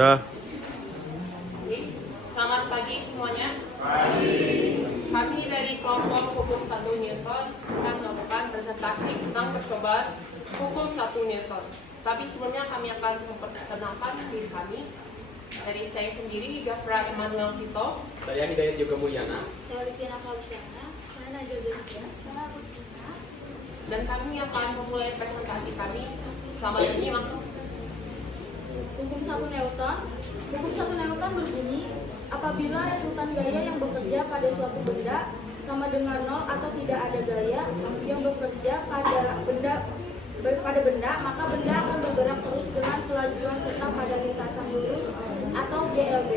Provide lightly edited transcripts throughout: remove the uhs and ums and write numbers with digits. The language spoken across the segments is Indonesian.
Dah. Selamat pagi semuanya. Kami dari kelompok hukum 1 Newton akan melakukan presentasi tentang percobaan hukum 1 Newton. Tapi sebelumnya kami akan memperkenalkan diri kami. Dari saya sendiri, Gafra Emmanuel Vito. Saya Hidayat Yoga Mulyana. Saya Olivia Kausiana. Saya Najwa Desya. Saya Agustina. Dan kami akan memulai presentasi kami. Selamat menyimak. Hukum 1 Newton. Hukum 1 Newton berbunyi, apabila resultan gaya yang bekerja pada suatu benda sama dengan nol atau tidak ada gaya yang bekerja pada benda, maka benda akan bergerak terus dengan kelajuan tetap pada lintasan lurus atau GLB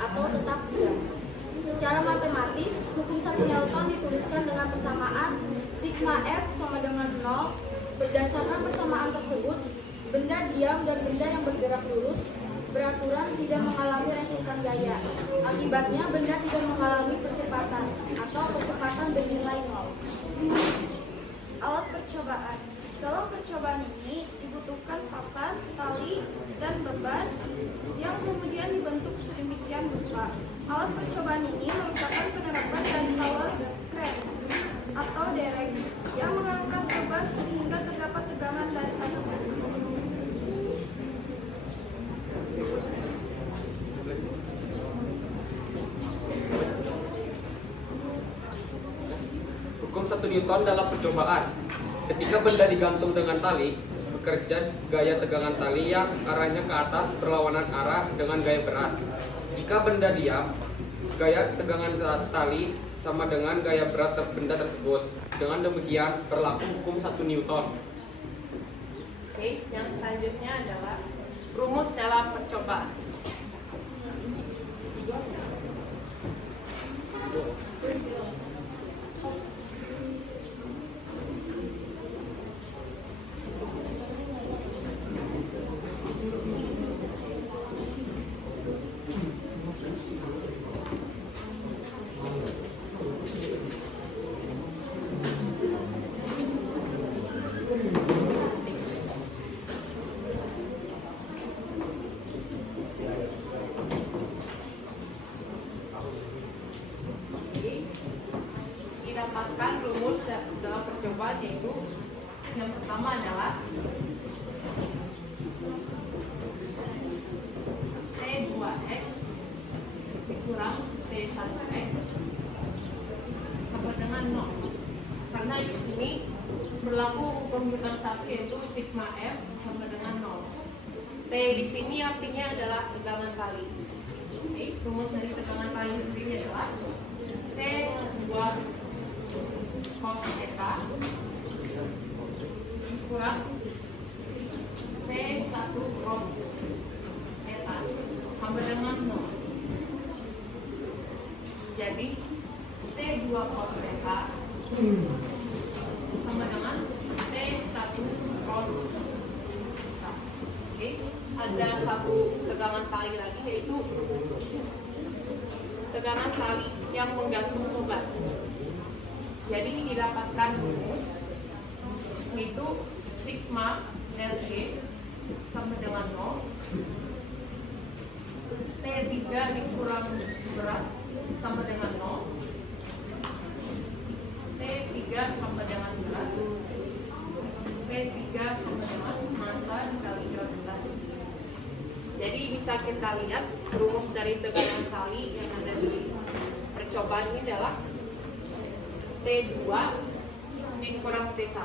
atau tetap diam. Secara matematis, hukum 1 Newton dituliskan dengan persamaan sigma F sama dengan 0. Berdasarkan persamaan tersebut, benda diam dan benda yang bergerak lurus beraturan tidak mengalami resultan gaya. Akibatnya, benda tidak mengalami percepatan atau percepatan bernilai 0. Alat percobaan. Dalam percobaan ini dibutuhkan papan, tali, dan beban yang kemudian dibentuk sedemikian rupa. Alat percobaan ini merupakan penerapan dari tower crane atau derek yang mengangkat beban sehingga terdapat tegangan dari talinya. Hukum 1 Newton dalam percobaan. Ketika benda digantung dengan tali, bekerja gaya tegangan tali yang arahnya ke atas berlawanan arah dengan gaya berat. Jika benda diam, gaya tegangan tali sama dengan gaya berat benda tersebut. Dengan demikian berlaku hukum 1 Newton. Oke, yang selanjutnya adalah rumus dalam percobaan. Didapatkan rumus dalam percobaan, yaitu yang pertama adalah T2X dikurang T1X sama dengan 0. Karena di sini berlaku hukum Newton 1, yaitu sigma F sama dengan 0. T di sini artinya adalah tegangan tali. Oke, rumus dari tegangan tali sendiri adalah T2 cos theta kurang T1 cos theta sama dengan 0. Jadi T2 cos theta sama dengan T1 cos theta. Oke, ada satu tegangan tali lagi, yaitu tegangan tali yang menggantung beban. Jadi didapatkan rumus, yaitu sigma LG sama dengan 0, T3 dikurang berat sama dengan 0, T3 sama dengan berat, T3 sama dengan massa dikali gravitas. Jadi bisa kita lihat rumus dari tegangan tali yang ada di percobaan ini adalah T2 dikurang T1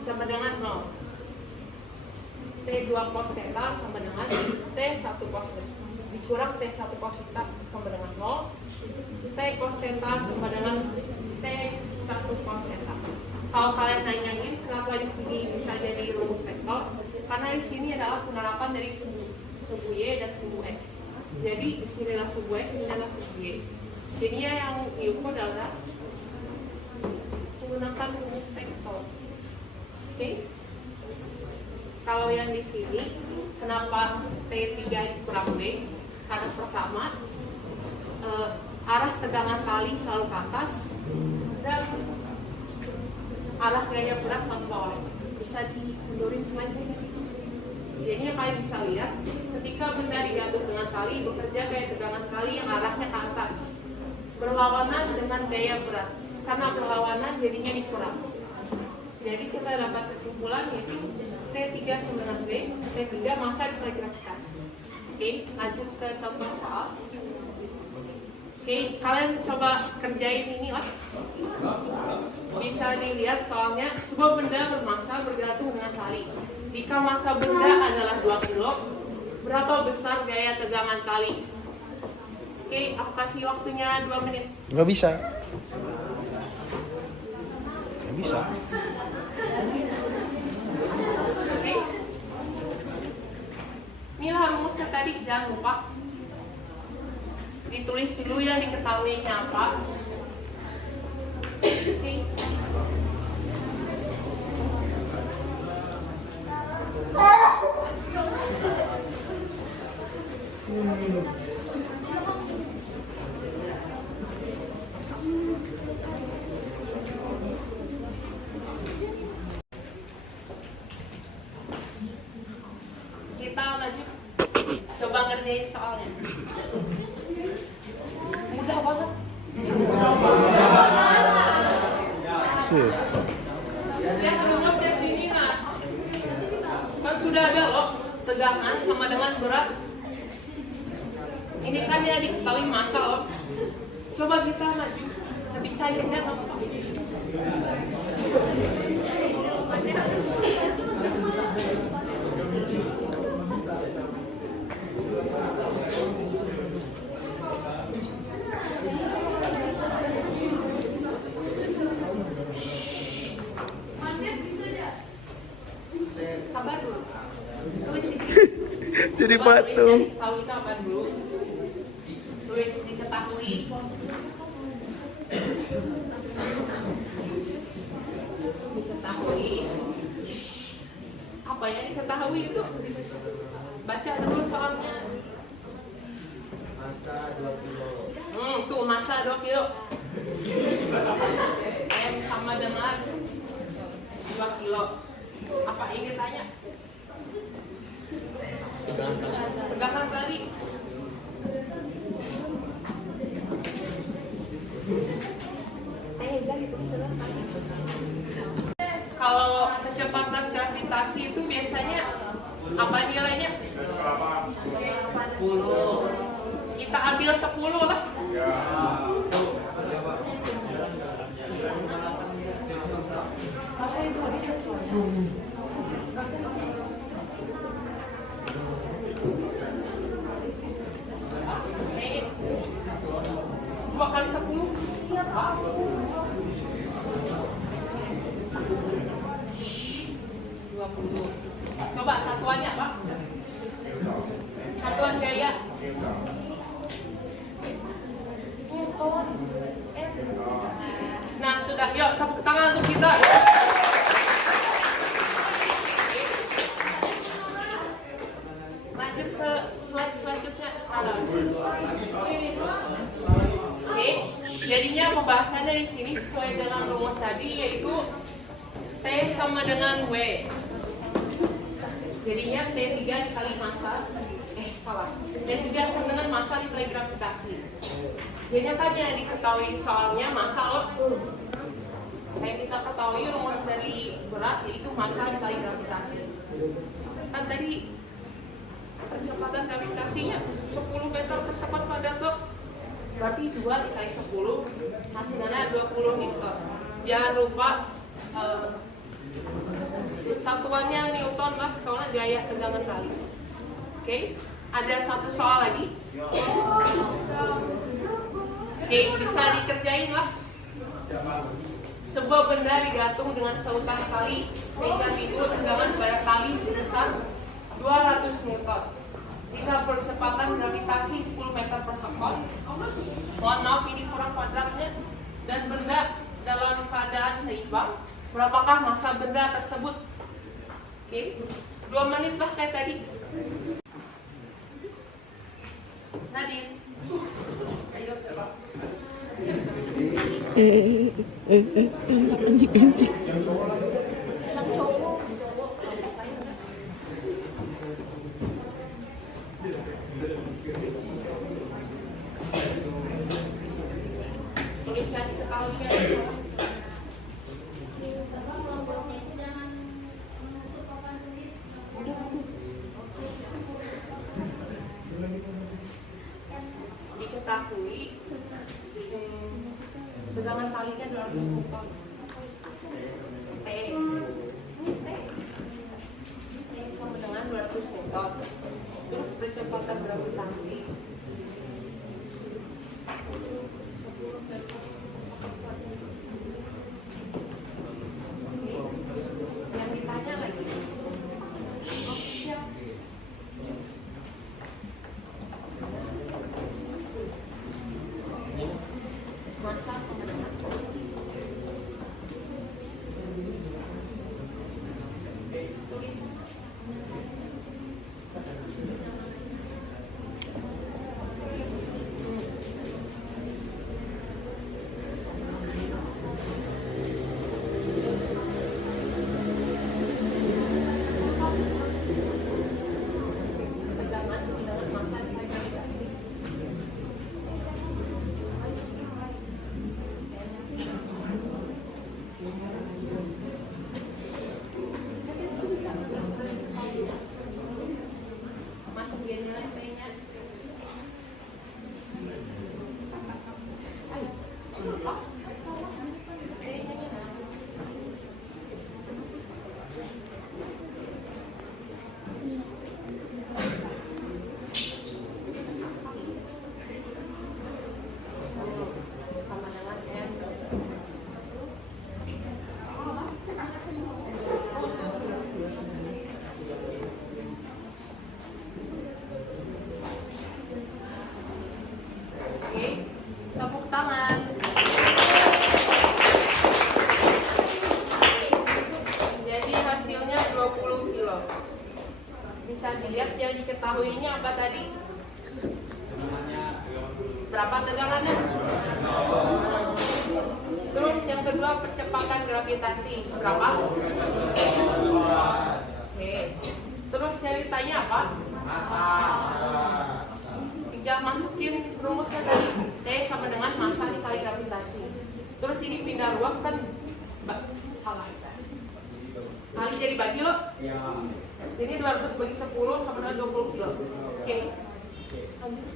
sama dengan 0. T2 cos theta sama dengan T1 cos theta dikurang T1 cos theta sama dengan 0. T cos theta sama dengan T1 cos theta. Kalau kalian nanyain kenapa di sini bisa jadi rumus vektor, karena di sini adalah penerapan dari subu Y dan subu X. Jadi di sini adalah subu X, ini adalah subu Y. Jadinya yang diukur adalah menggunakan rumus vektor. Oke. Kalau yang di sini, kenapa T3 kurang B? Karena pertama, arah tegangan tali selalu ke atas dan arah gaya berat selalu ke bawah. Bisa dimundurin slide ini. Jadinya kalian bisa lihat ketika benda digantung dengan tali bekerja gaya tegangan tali yang arahnya ke atas berlawanan dengan gaya berat. Karena berlawanan jadinya dikurang. Jadi kita dapat kesimpulan yaitu T3 sama dengan V, T3 massa dikali gravitasi. Oke, lanjut ke contoh soal. Oke, kalian coba kerjain ini lah. Bisa dilihat soalnya sebuah benda bermassa bergantung dengan tali. Jika massa benda adalah 2 kilo, berapa besar gaya tegangan tali? Oke, aku kasih waktunya 2 menit. Nggak bisa. Nggak bisa. Oke. Inilah rumusnya tadi, jangan lupa ditulis dulu yang diketahuinya apa. Oke. Kita lanjut, coba ngerjain soalnya. Mudah banget. Sip. Lihat rumusnya sini nah. Kan sudah ada loh, tegangan sama dengan berat. Ini kan ya diketahui massa loh. Coba kita maju, sebisanya jangan lupa. Sabar dulu. Tulis di sini. Jadi Coba tulis patung. yang diketahui itu apa dulu. Tulis diketahui. Diketahui. Apa yang diketahui itu? Baca dulu soalnya. Massa 2 kilo. Tuh massa 2 kilo. M sama dengan 2 kilo. Apa ingin tanya? Tegangan tali. Kalau kecepatan gravitasi itu biasanya apa nilainya? 10. Kita ambil 10 lah. Dua kali 10. Coba satuannya Pak. Satuan gaya. Newton. Nah sudah, yuk tepuk tangan untuk kita. Lanjut ke slide selanjutnya. Oke, jadinya pembahasannya di sini sesuai dengan rumus tadi yaitu T sama dengan W. Jadinya T3 dikali massa, salah. T3 sama dengan massa dikali gravitasi. Jadinya kan yang diketahui soalnya massa loh. Kayak kita ketahui rumus dari berat yaitu massa dikali gravitasi. Kan tadi percepatan gravitasinya 10 meter per sekon pada tuh. Berarti 2 dikali 10 hasilnya 20 Newton. Jangan lupa satuannya Newton lah, soalnya gaya tegangan tali. Oke, ada satu soal lagi. Oke, bisa dikerjain lah. Sebuah benda digantung dengan seutas tali sehingga timbul tegangan pada tali sebesar 200 Newton. Jika percepatan gravitasi 10 meter per sekon, mohon maaf ini kurang kuadratnya, dan benda dalam keadaan seimbang, berapakah massa benda tersebut? Oke, 2 menit lah kayak tadi. Nadine, ayo. Anjing. diketahui tegangan talinya 200 Newton. T. Ini T. T sama dengan 200 Newton. Terus percepatan gravitasi. Yang ditanya lagi. Massa sama dengan tulis. Tegangan sama dengan massa dikali gravitasi. Masuk nilai T-nya. Sama dengan M. Oke, tepuk tangan. Jadi hasilnya 20 kilo. Bisa dilihat yang diketahuinya apa tadi? Berapa tegangannya? Terus yang kedua percepatan gravitasi. Berapa? Oke. Terus yang ditanya apa? Massa. Tinggal masukin rumusnya tadi. T sama dengan massa dikali gravitasi. Terus ini pindah ruas kan? Salah. Kali jadi bagi loh. Ini 200 bagi 10 sama dengan 20 kilo. Oke. Lanjut.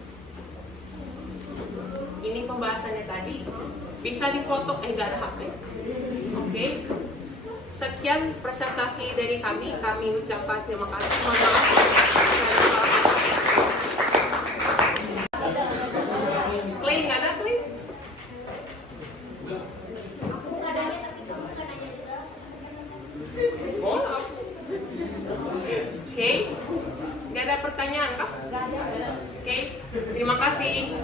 Ini pembahasannya tadi. Bisa difoto, gak ada HP. Oke. Sekian presentasi dari kami. Kami ucapkan terima kasih. Mohon maaf. Clay, nggak ada Clay? Oke. Nggak ada pertanyaan, Kak? Oke. Terima kasih.